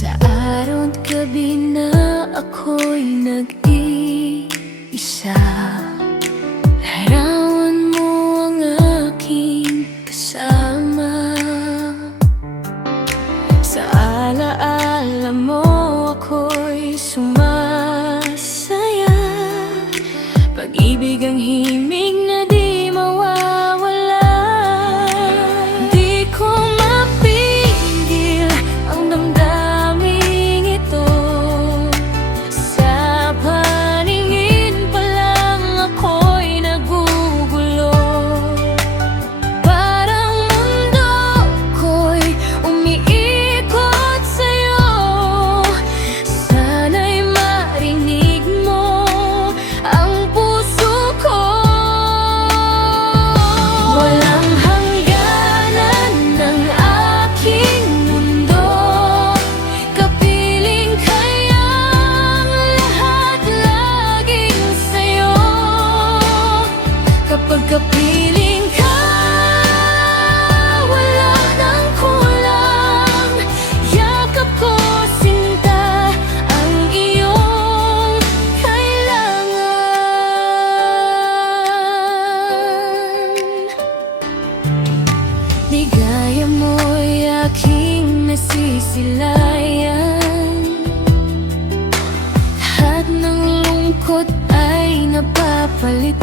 Sa araw at gabi na ako'y nag-iisa, larawan mo ang aking kasama. Sa alaala mo ako'y sumasaya, pag-ibig ang himig na di mawawala. Di ko mapigil ang damdaming ito, sa paningin pa lang ako'y nagugulo. Parang mundo ko'y umiikot sa'yo, sana'y marinig mo ang puso ko. Walang hangganan ng aking mundo, kapiling kayang lahat laging sa'yo. Kapag kapiling ka, wala nang kulang. Yakap ko sinta ang iyong kailangan. Ligaya mo'y aking nasisilayan, lahat ng lungkot ay napapalitan.